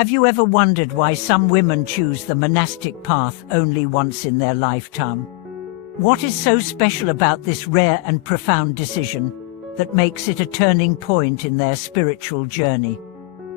Have you ever wondered why some women choose the monastic path only once in their lifetime? What is so special about this rare and profound decision that makes it a turning point in their spiritual journey?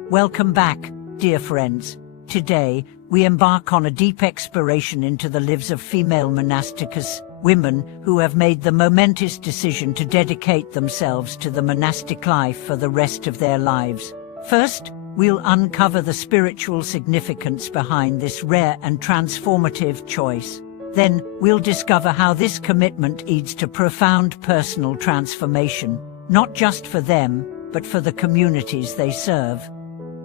Welcome back, dear friends. Today, we embark on a deep exploration into the lives of female monasticas, women who have made the momentous decision to dedicate themselves to the monastic life for the rest of their lives. First, we'll uncover the spiritual significance behind this rare and transformative choice. Then, we'll discover how this commitment leads to profound personal transformation, not just for them, but for the communities they serve.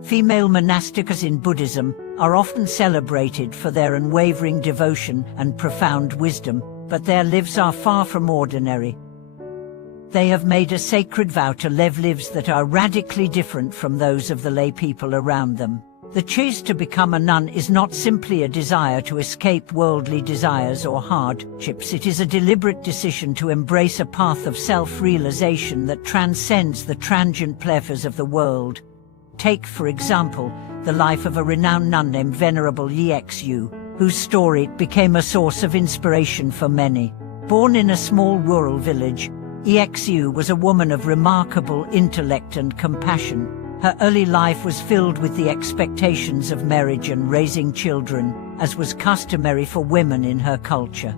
Female monasticas in Buddhism are often celebrated for their unwavering devotion and profound wisdom, but their lives are far from ordinary. They have made a sacred vow to live lives that are radically different from those of the lay people around them. The choice to become a nun is not simply a desire to escape worldly desires or hardships. It is a deliberate decision to embrace a path of self-realization that transcends the transient pleasures of the world. Take, for example, the life of a renowned nun named Venerable Yexu, whose story became a source of inspiration for many. Born in a small rural village, Yexu was a woman of remarkable intellect and compassion. Her early life was filled with the expectations of marriage and raising children, as was customary for women in her culture.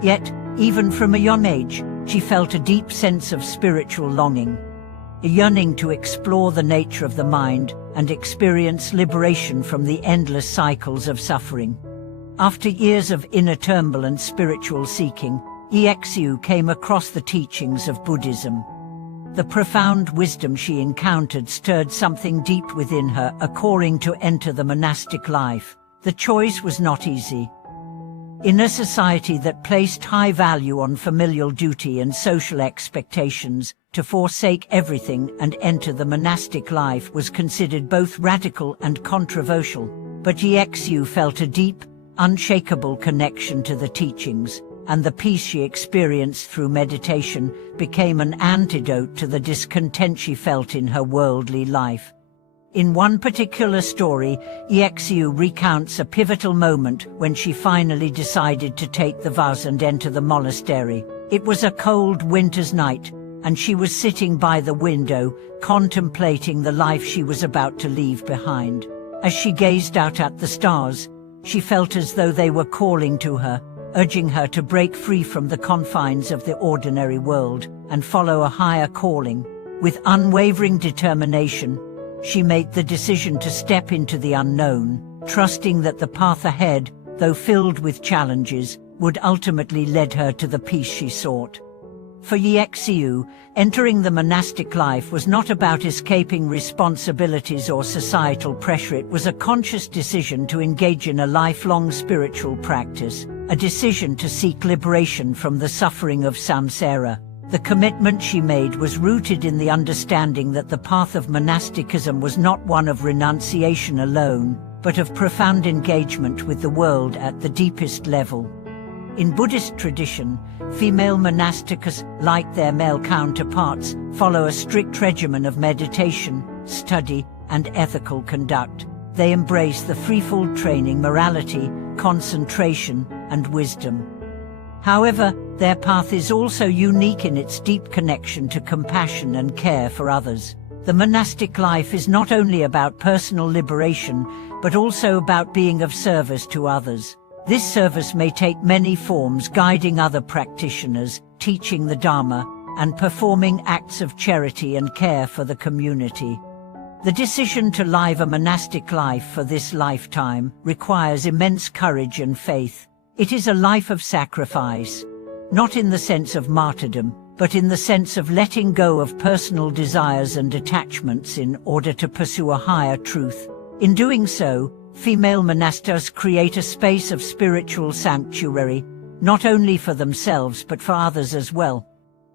Yet, even from a young age, she felt a deep sense of spiritual longing, a yearning to explore the nature of the mind and experience liberation from the endless cycles of suffering. After years of inner turmoil and spiritual seeking, Yexu came across the teachings of Buddhism. The profound wisdom she encountered stirred something deep within her, a calling to enter the monastic life. The choice was not easy. In a society that placed high value on familial duty and social expectations, to forsake everything and enter the monastic life was considered both radical and controversial. But Yexu felt a deep, unshakable connection to the teachings, and the peace she experienced through meditation became an antidote to the discontent she felt in her worldly life. In one particular story, Yexu recounts a pivotal moment when she finally decided to take the vows and enter the monastery. It was a cold winter's night, and she was sitting by the window, contemplating the life she was about to leave behind. As she gazed out at the stars, she felt as though they were calling to her, urging her to break free from the confines of the ordinary world and follow a higher calling. With unwavering determination, she made the decision to step into the unknown, trusting that the path ahead, though filled with challenges, would ultimately lead her to the peace she sought. For Yexu, entering the monastic life was not about escaping responsibilities or societal pressure. It was a conscious decision to engage in a lifelong spiritual practice, a decision to seek liberation from the suffering of samsara. The commitment she made was rooted in the understanding that the path of monasticism was not one of renunciation alone, but of profound engagement with the world at the deepest level. In Buddhist tradition, female monasticas, like their male counterparts, follow a strict regimen of meditation, study, and ethical conduct. They embrace the threefold training: morality, concentration, and wisdom. However, their path is also unique in its deep connection to compassion and care for others. The monastic life is not only about personal liberation, but also about being of service to others. This service may take many forms: guiding other practitioners, teaching the Dharma, and performing acts of charity and care for the community. The decision to live a monastic life for this lifetime requires immense courage and faith. It is a life of sacrifice, not in the sense of martyrdom, but in the sense of letting go of personal desires and attachments in order to pursue a higher truth. In doing so, female monastics create a space of spiritual sanctuary, not only for themselves but for others as well.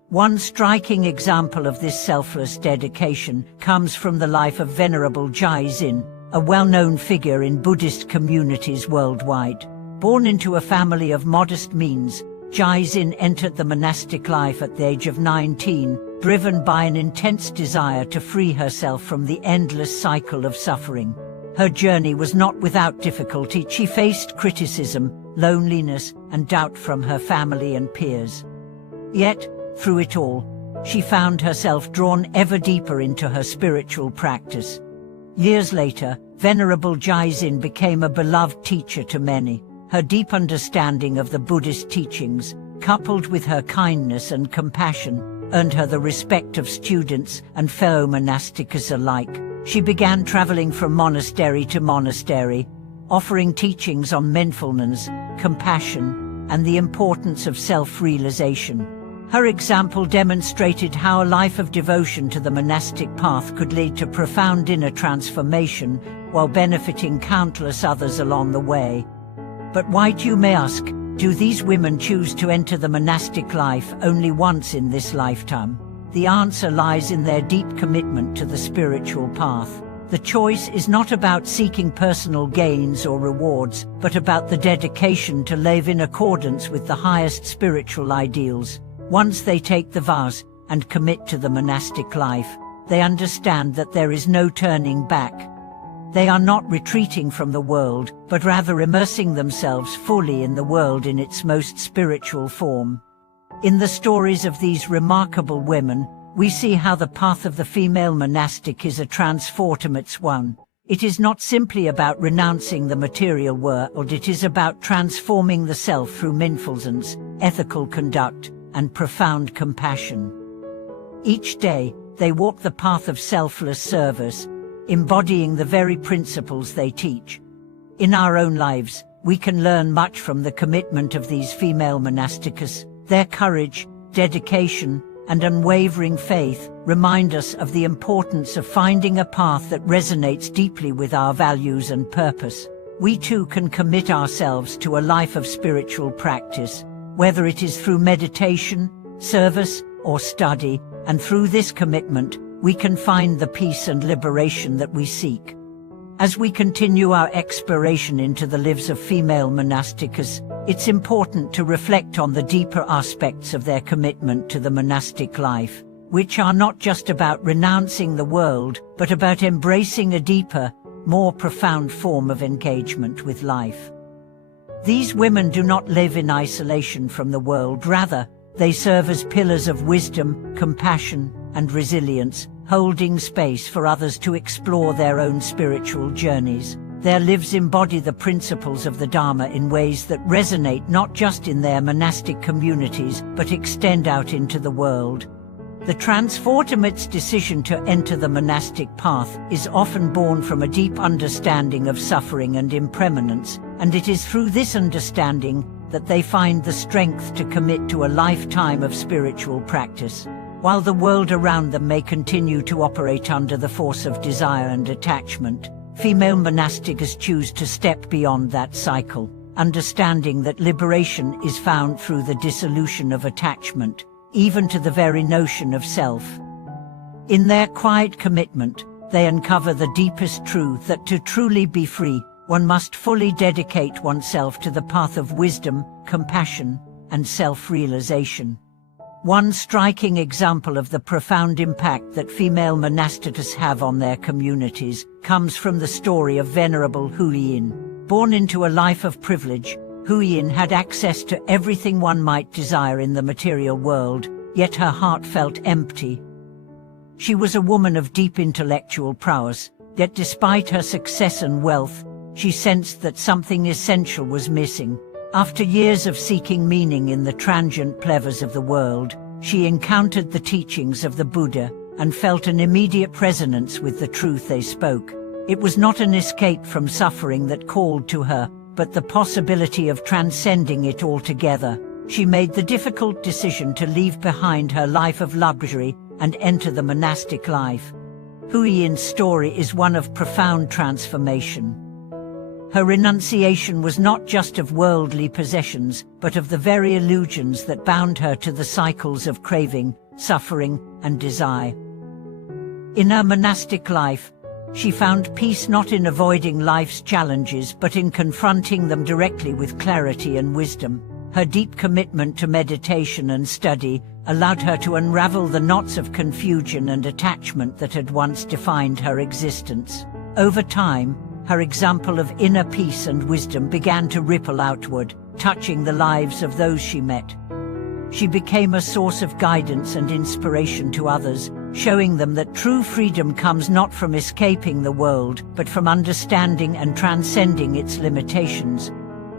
One striking example of this selfless dedication comes from the life of Venerable Jaisin, a well-known figure in Buddhist communities worldwide. Born into a family of modest means, Jaisin entered the monastic life at the age of 19, driven by an intense desire to free herself from the endless cycle of suffering. Her journey was not without difficulty. She faced criticism, loneliness, and doubt from her family and peers. Yet, through it all, she found herself drawn ever deeper into her spiritual practice. Years later, Venerable Jaisin became a beloved teacher to many. Her deep understanding of the Buddhist teachings, coupled with her kindness and compassion, earned her the respect of students and fellow monastics alike. She began traveling from monastery to monastery, offering teachings on mindfulness, compassion, and the importance of self-realization. Her example demonstrated how a life of devotion to the monastic path could lead to profound inner transformation while benefiting countless others along the way. But why, you may ask, do these women choose to enter the monastic life only once in this lifetime? The answer lies in their deep commitment to the spiritual path. The choice is not about seeking personal gains or rewards, but about the dedication to live in accordance with the highest spiritual ideals. Once they take the vows and commit to the monastic life, they understand that there is no turning back. They are not retreating from the world, but rather immersing themselves fully in the world in its most spiritual form. In the stories of these remarkable women, we see how the path of the female monastic is a transformative one. It is not simply about renouncing the material world, it is about transforming the self through mindfulness, ethical conduct, and profound compassion. Each day, they walk the path of selfless service, embodying the very principles they teach. In our own lives, we can learn much from the commitment of these female monastics. Their courage, dedication, and unwavering faith remind us of the importance of finding a path that resonates deeply with our values and purpose. We too can commit ourselves to a life of spiritual practice, whether it is through meditation, service, or study, and through this commitment, we can find the peace and liberation that we seek. As we continue our exploration into the lives of female monastics, it's important to reflect on the deeper aspects of their commitment to the monastic life, which are not just about renouncing the world, but about embracing a deeper, more profound form of engagement with life. These women do not live in isolation from the world, rather, they serve as pillars of wisdom, compassion, and resilience, holding space for others to explore their own spiritual journeys. Their lives embody the principles of the Dharma in ways that resonate not just in their monastic communities, but extend out into the world. The transformative decision to enter the monastic path is often born from a deep understanding of suffering and impermanence, and it is through this understanding that they find the strength to commit to a lifetime of spiritual practice. While the world around them may continue to operate under the force of desire and attachment, female monastics choose to step beyond that cycle, understanding that liberation is found through the dissolution of attachment, even to the very notion of self. In their quiet commitment, they uncover the deepest truth that to truly be free, one must fully dedicate oneself to the path of wisdom, compassion, and self-realization. One striking example of the profound impact that female monastics have on their communities comes from the story of Venerable Huiyin. Born into a life of privilege, Huiyin had access to everything one might desire in the material world, yet her heart felt empty. She was a woman of deep intellectual prowess, yet despite her success and wealth, she sensed that something essential was missing. After years of seeking meaning in the transient pleasures of the world, she encountered the teachings of the Buddha and felt an immediate resonance with the truth they spoke. It was not an escape from suffering that called to her, but the possibility of transcending it altogether. She made the difficult decision to leave behind her life of luxury and enter the monastic life. Huiyin's story is one of profound transformation. Her renunciation was not just of worldly possessions, but of the very illusions that bound her to the cycles of craving, suffering, and desire. In her monastic life, she found peace not in avoiding life's challenges but in confronting them directly with clarity and wisdom. Her deep commitment to meditation and study allowed her to unravel the knots of confusion and attachment that had once defined her existence. Over time, Her example of inner peace and wisdom began to ripple outward, touching the lives of those she met. She became a source of guidance and inspiration to others, showing them that true freedom comes not from escaping the world, but from understanding and transcending its limitations.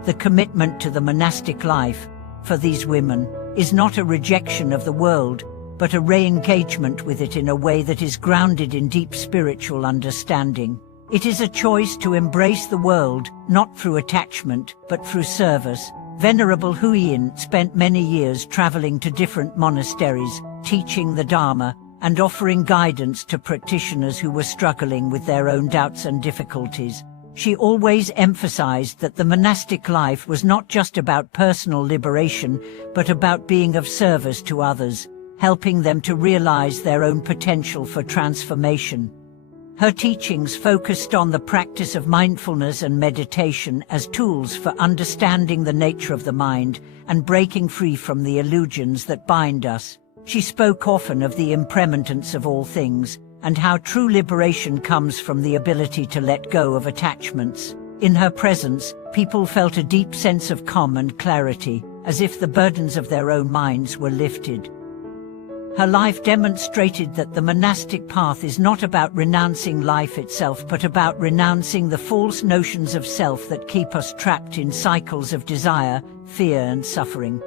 The commitment to the monastic life, for these women, is not a rejection of the world, but a re-engagement with it in a way that is grounded in deep spiritual understanding. It is a choice to embrace the world, not through attachment, but through service. Venerable Huiyin spent many years traveling to different monasteries, teaching the Dharma, and offering guidance to practitioners who were struggling with their own doubts and difficulties. She always emphasized that the monastic life was not just about personal liberation, but about being of service to others, helping them to realize their own potential for transformation. Her teachings focused on the practice of mindfulness and meditation as tools for understanding the nature of the mind and breaking free from the illusions that bind us. She spoke often of the impermanence of all things, and how true liberation comes from the ability to let go of attachments. In her presence, people felt a deep sense of calm and clarity, as if the burdens of their own minds were lifted. Her life demonstrated that the monastic path is not about renouncing life itself, but about renouncing the false notions of self that keep us trapped in cycles of desire, fear, and suffering.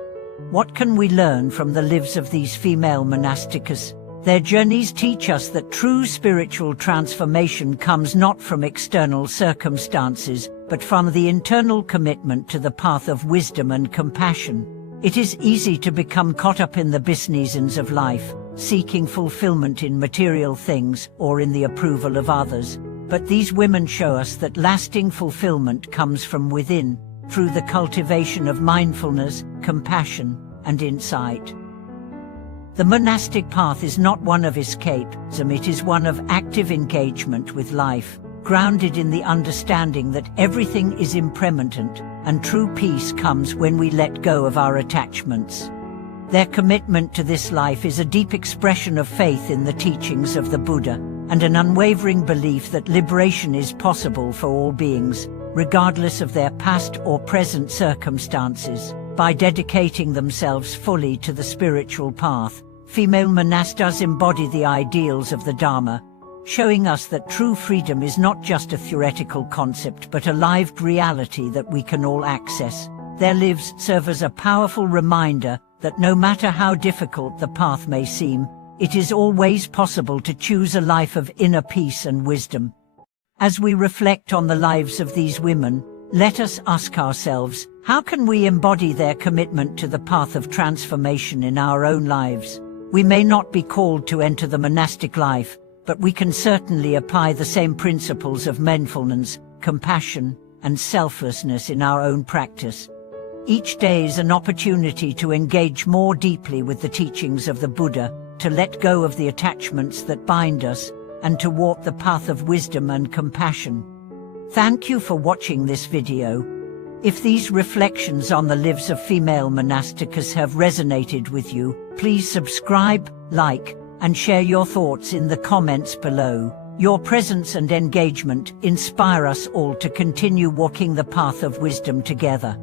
What can we learn from the lives of these female monasticas? Their journeys teach us that true spiritual transformation comes not from external circumstances, but from the internal commitment to the path of wisdom and compassion. It is easy to become caught up in the business of life, seeking fulfillment in material things or in the approval of others. But these women show us that lasting fulfillment comes from within, through the cultivation of mindfulness, compassion, and insight. The monastic path is not one of escapism, it is one of active engagement with life, grounded in the understanding that everything is impermanent, and true peace comes when we let go of our attachments. Their commitment to this life is a deep expression of faith in the teachings of the Buddha, and an unwavering belief that liberation is possible for all beings, regardless of their past or present circumstances. By dedicating themselves fully to the spiritual path, female monastas embody the ideals of the Dharma, showing us that true freedom is not just a theoretical concept but a lived reality that we can all access. Their lives serve as a powerful reminder that no matter how difficult the path may seem, it is always possible to choose a life of inner peace and wisdom. As we reflect on the lives of these women, let us ask ourselves, how can we embody their commitment to the path of transformation in our own lives? We may not be called to enter the monastic life, but we can certainly apply the same principles of mindfulness, compassion, and selflessness in our own practice. Each day is an opportunity to engage more deeply with the teachings of the Buddha, to let go of the attachments that bind us, and to walk the path of wisdom and compassion. Thank you for watching this video. If these reflections on the lives of female monasticas have resonated with you, please subscribe, like, and share your thoughts in the comments below. Your presence and engagement inspire us all to continue walking the path of wisdom together.